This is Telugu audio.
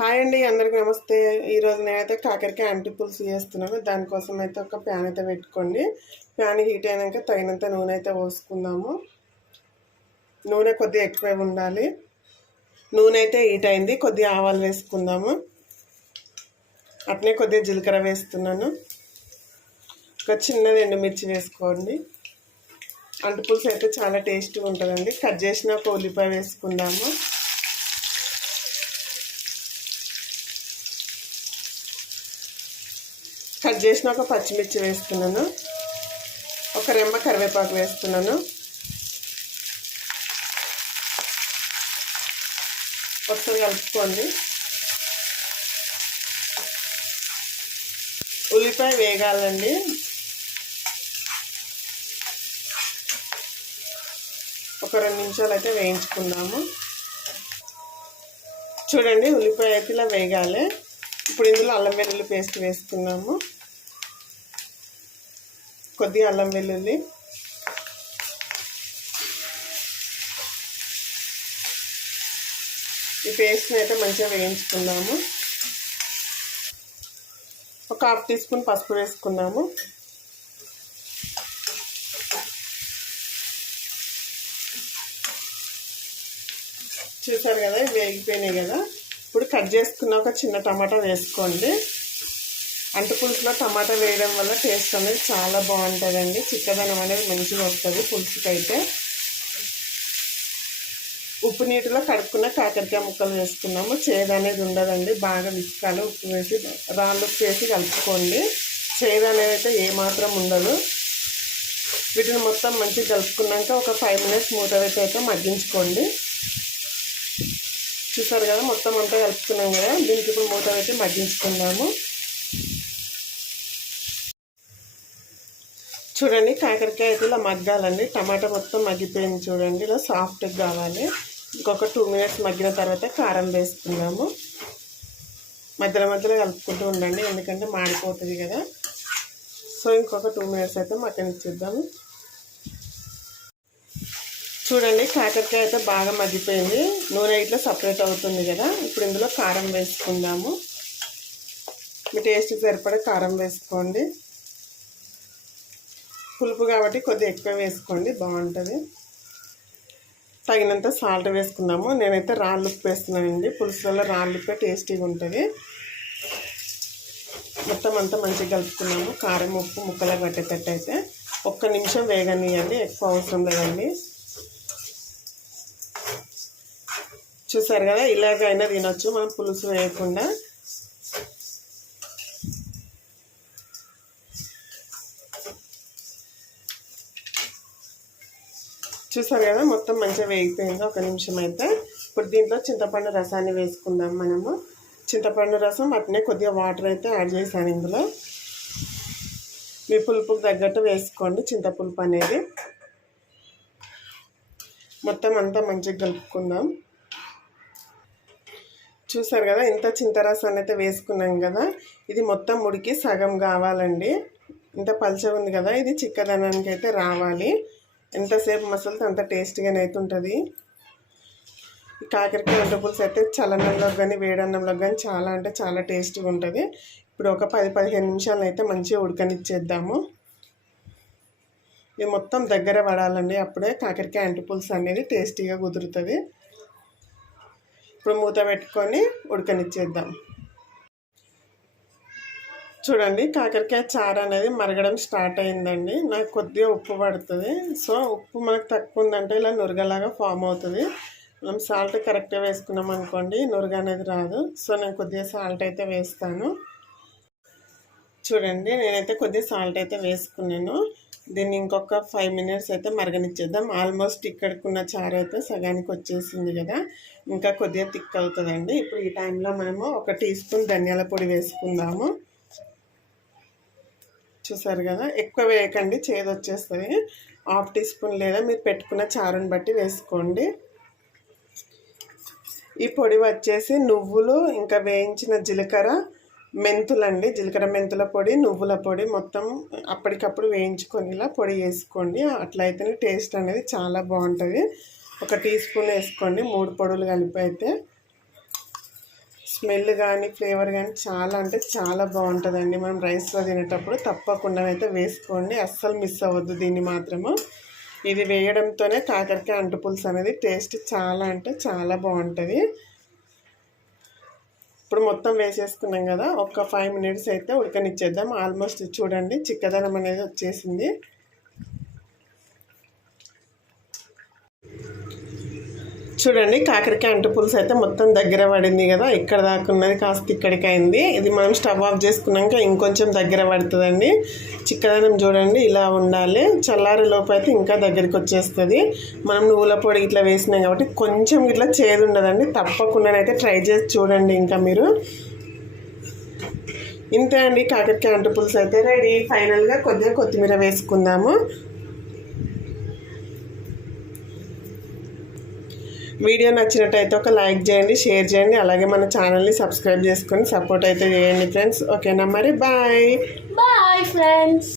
హాయ్ అండి అందరికి నమస్తే. ఈరోజు నేనైతే కాకరకాయ అంటి పులుసు చేస్తున్నాను. దానికోసం అయితే ఒక ప్యాన్ అయితే పెట్టుకోండి. ప్యాన్ హీట్ అయినాక తగినంత నూనె అయితే పోసుకుందాము. నూనె కొద్దిగా ఎక్కువ ఉండాలి. నూనె అయితే హీట్ అయింది కొద్దిగా ఆవాలు వేసుకుందాము. అట్నే కొద్దిగా జీలకర్ర వేస్తున్నాను. ఒక చిన్నది ఎండుమిర్చి వేసుకోండి. అంటు పులుసు అయితే చాలా టేస్టీగా ఉంటుందండి. కట్ చేసిన ఒక ఉల్లిపాయ వేసుకుందాము. కట్ చేసిన ఒక పచ్చిమిర్చి వేస్తున్నాను. ఒక రెమ్మ కరివేపాకు వేస్తున్నాను. ఒకసారి కలుపుకోండి. ఉల్లిపాయ వేగాలండి. ఒక రెండు నిమిషాలు అయితే వేయించుకుందాము చూడండి ఉల్లిపాయ అయితే ఇలా వేగాలి. ఇప్పుడు ఇందులో అల్లం వెల్లుల్లి పేస్ట్ వేసుకున్నాము. కొద్దిగా అల్లం వెల్లుల్లి. ఈ పేస్ట్ని అయితే మంచిగా వేయించుకున్నాము. ఒక హాఫ్ టీ స్పూన్ పసుపు వేసుకున్నాము. చూసారు కదా వేగిపోయినాయి కదా. ఇప్పుడు కట్ చేసుకున్న ఒక చిన్న టమాటా వేసుకోండి. అంటు పులుసులో టమాటా వేయడం వల్ల టేస్ట్ అనేది చాలా బాగుంటుందండి. చిక్కదనం అనేది మంచిగా వస్తుంది పులుసుకైతే. ఉప్పు నీటిలో కడుక్కున్న కాకరకాయ ముక్కలు వేసుకున్నాము. చేదు అనేది ఉండదండి. బాగా విసుకాలి ఉప్పు వేసి రాళ్ళు ఉప్పు వేసి కలుపుకోండి. చేదు అనేది అయితే ఏమాత్రం ఉండదు. వీటిని మొత్తం మంచిగా కలుపుకున్నాక ఒక ఫైవ్ మినిట్స్ మూత అయితే మగ్గించుకోండి. చూసారు కదా మొత్తం అంతా కలుపుకున్నాం కదా. దీనికి ఇప్పుడు మూత అయితే మగ్గించుకుందాము. చూడండి కాకరకాయ అయితే ఇలా మగ్గాలండి. టమాటా మొత్తం మగ్గిపోయింది చూడండి. ఇలా సాఫ్ట్గా కావాలి. ఇంకొక టూ మినిట్స్ మగ్గిన తర్వాత కారం వేసుకుందాము. మధ్యలో మధ్యలో కలుపుకుంటూ ఉండండి. ఎందుకంటే మాడిపోతుంది కదా. సో ఇంకొక టూ మినిట్స్ అయితే మగ్గనిచ్చేద్దాము చూడండి కాకరకాయ అయితే బాగా మగ్గిపోయింది. నూనె ఇట్లా సపరేట్ అవుతుంది కదా. ఇప్పుడు ఇందులో కారం వేసుకుందాము. మీ టేస్ట్కి సరిపడే కారం వేసుకోండి. పులుపు కాబట్టి కొద్దిగా ఎక్కువ వేసుకోండి బాగుంటుంది. తగినంత సాల్ట్ వేసుకున్నాము నేనైతే రాళ్ళు ఉప్పు వేస్తున్నానండి. పులుసులలో రాళ్ళు ఉప్పే టేస్టీగా ఉంటుంది. మొత్తం అంతా మంచిగా కలుపుకున్నాము. కారం ఉప్పు ముక్కలకు పట్టేటట్టు అయితే. ఒక్క నిమిషం వేగనియండి ఎక్కువ అవసరం లేదండి. చూసారు కదా ఇలాగైనా తినొచ్చు. మనం పులుసు వేయకుండా చూసారు కదా మొత్తం మంచిగా వేగిపోయింది. ఒక నిమిషం అయితే. ఇప్పుడు దీంట్లో చింతపండు రసాన్ని వేసుకుందాం మనము. చింతపండు రసం అట్నే కొద్దిగా వాటర్ అయితే యాడ్ చేశాను ఇందులో. మీ పులుపుకు తగ్గట్టు వేసుకోండి చింతపులుపు అనేది. మొత్తం అంతా మంచిగా కలుపుకుందాం. చూసారు కదా ఇంత చింతరసాన్ని అయితే వేసుకున్నాం కదా. ఇది మొత్తం ముడికి సగం కావాలండి. ఇంత పలచ ఉంది కదా ఇది చిక్కదనానికి అయితే రావాలి. ఎంతసేపు మసలితే అంత టేస్ట్గానే అవుతుంటుంది ఉంటుంది కాకరకాయ వంట పులుసు అయితే చల్లన్నంలో కానీ వేడన్నంలో కానీ చాలా అంటే చాలా టేస్టీగా ఉంటుంది. ఇప్పుడు ఒక పది పదిహేను నిమిషాలు అయితే మంచిగా ఉడకనిచ్చేద్దాము. ఇది మొత్తం దగ్గర పడాలండి. అప్పుడే కాకరకాయ అంటు పులుసు అనేది టేస్టీగా కుదురుతుంది. ఇప్పుడు మూత పెట్టుకొని ఉడకనిచ్చేద్దాం. చూడండి కాకరకాయ చారు అనేది మరగడం స్టార్ట్ అయిందండి. నాకు కొద్దిగా ఉప్పు పడుతుంది. సో ఉప్పు మనకు తక్కువ ఉందంటే ఇలా నురగలాగా ఫామ్ అవుతుంది. మనం సాల్ట్ కరెక్ట్గా వేసుకున్నాం అనుకోండి నురగ అనేది రాదు. సో నేను కొద్దిగా సాల్ట్ అయితే వేస్తాను. చూడండి నేనైతే కొద్దిగా సాల్ట్ అయితే వేసుకున్నాను. దీన్ని ఇంకొక ఫైవ్ మినిట్స్ అయితే మరగనిచ్చేద్దాం. ఆల్మోస్ట్ ఇక్కడికున్న చారు అయితే సగానికి వచ్చేసింది కదా. ఇంకా కొద్దిగా థిక్ అవుతుందండి. ఇప్పుడు ఈ టైంలో మనము ఒక టీ స్పూన్ ధనియాల పొడి వేసుకుందాము. చూసారు కదా ఎక్కువ వేయకండి చేదు వచ్చేస్తుంది. హాఫ్ టీ స్పూన్ లేదా మీరు పెట్టుకున్న చారుని బట్టి వేసుకోండి. ఈ పొడి వచ్చేసి నువ్వులు ఇంకా వేయించిన జీలకర్ర మెంతులండి. జీలకర్ర మెంతుల పొడి నువ్వుల పొడి మొత్తం అప్పటికప్పుడు వేయించుకొని ఇలా పొడి వేసుకోండి. అట్లయితేనే టేస్ట్ అనేది చాలా బాగుంటుంది. ఒక టీ స్పూన్ వేసుకోండి మూడు పొడులు కలిపి అయితే. స్మెల్ కానీ ఫ్లేవర్ కానీ చాలా అంటే చాలా బాగుంటుందండి. మనం రైస్లో తినేటప్పుడు తప్పకుండా అయితే వేసుకోండి. అస్సలు మిస్ అవ్వద్దు దీన్ని మాత్రము. ఇది వేయడంతోనే కాకరకాయ అంటు పులుసు అనేది టేస్ట్ చాలా అంటే చాలా బాగుంటుంది. ఇప్పుడు మొత్తం వేసేసుకున్నాం కదా. ఒక ఫైవ్ మినిట్స్ అయితే ఉడకనిచ్చేద్దాం. ఆల్మోస్ట్ చూడండి చిక్కదనం అనేది వచ్చేసింది. చూడండి కాకరకాయ అంటు పులుసు అయితే మొత్తం దగ్గర పడింది కదా ఇక్కడ దాకా ఉన్నది కాస్త ఇక్కడికి అయింది. ఇది మనం స్టవ్ ఆఫ్ చేసుకున్నాక ఇంకొంచెం దగ్గర పడుతుందండి. చిక్కదనం చూడండి ఇలా ఉండాలి. చల్లారి లోపు అయితే ఇంకా దగ్గరికి వచ్చేస్తుంది. మనం నువ్వుల పొడి ఇట్లా వేసినాం కాబట్టి కొంచెం ఇట్లా చేదు ఉండదండి. తప్పకుండానైతే ట్రై చేసి చూడండి ఇంకా మీరు. ఇంతే అండి కాకరకాయ అంటు పులుసు అయితే రెడీ. ఫైనల్గా కొద్దిగా కొత్తిమీర వేసుకుందాము. వీడియో నచ్చినట్టయితే ఒక లైక్ చేయండి షేర్ చేయండి అలాగే మన ఛానల్ని సబ్స్క్రైబ్ చేసుకొని సపోర్ట్ అయితే చేయండి ఫ్రెండ్స్. ఓకేనా మరి? బాయ్. Bye friends.